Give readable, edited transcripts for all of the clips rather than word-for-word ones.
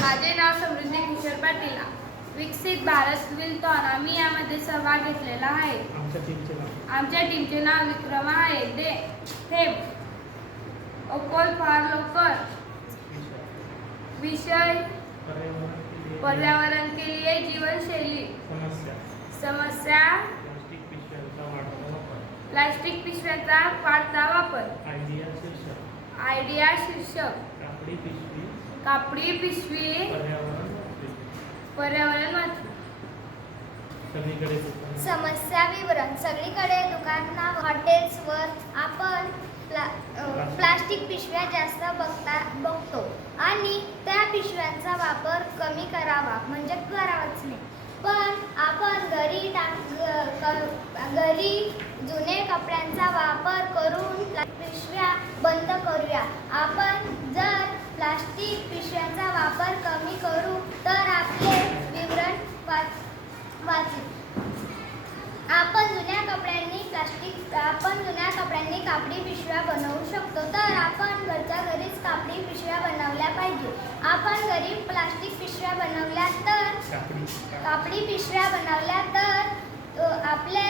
माझे नाव समृद्धी किशोर पाटील. विकसित भारत विलथॉन आम्ही यामध्ये सहभाग घेतलेला आहे. आमच्या टीमचे नाव विक्रम आहे. थेंब अकोल फार लवकर. विषय पर्यावरण के लिए जीवनशैली. समस्या प्लास्टिक पिशव्यांचा वाढता वापर. आयडिया शीर्षक कापडी पिशवी पर्यावरण वाचू. समस्या विवरण. सगळीकडे दुकानात हॉटेल्सवर आपण प्लास्टिक पिशव्या जास्त बघतो आणि त्या पिशव्यांचा वापर कमी करावा म्हणजे करावाच नाही. पण आपण घरी जुने कपड्यांचा वापर करून पिशव्या बंद करूया. आपण जर प्लास्टिक पिशव्यांचा वापर कमी करू तर आपले विवरण वाचेल. आपण जुन्या कपड्यांनी कापडी पिशव्या बनवू शकतो. तर आपण घरच्या घरीच कापडी पिशव्या बनवल्या पाहिजे. आपण घरी प्लास्टिक पिशव्या बनवल्या तर कापडी पिशव्या बनवल्या तर आपले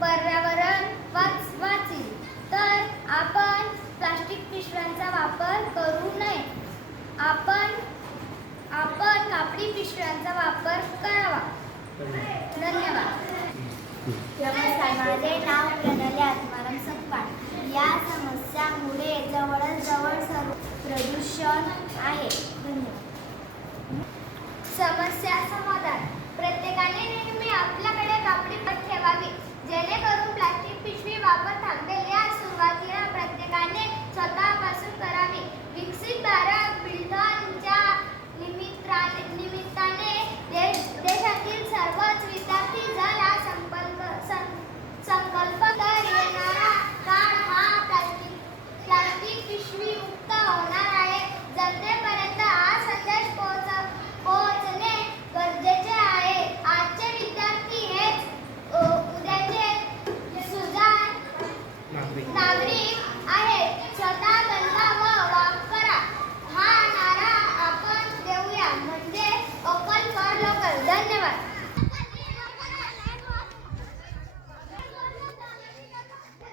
पर्यावरण वाचेल. तर आपण प्लास्टिक पिशव्यांचा वापर करू नये. आपण कापडी पिशव्यांचा वापर करावा. धन्यवाद. माझे नाव प्रणाली आत्माराम सकपाळ. या समस्यामुळे जवळजवळ सर्व प्रदूषण आहे. धन्यवाद. समस्या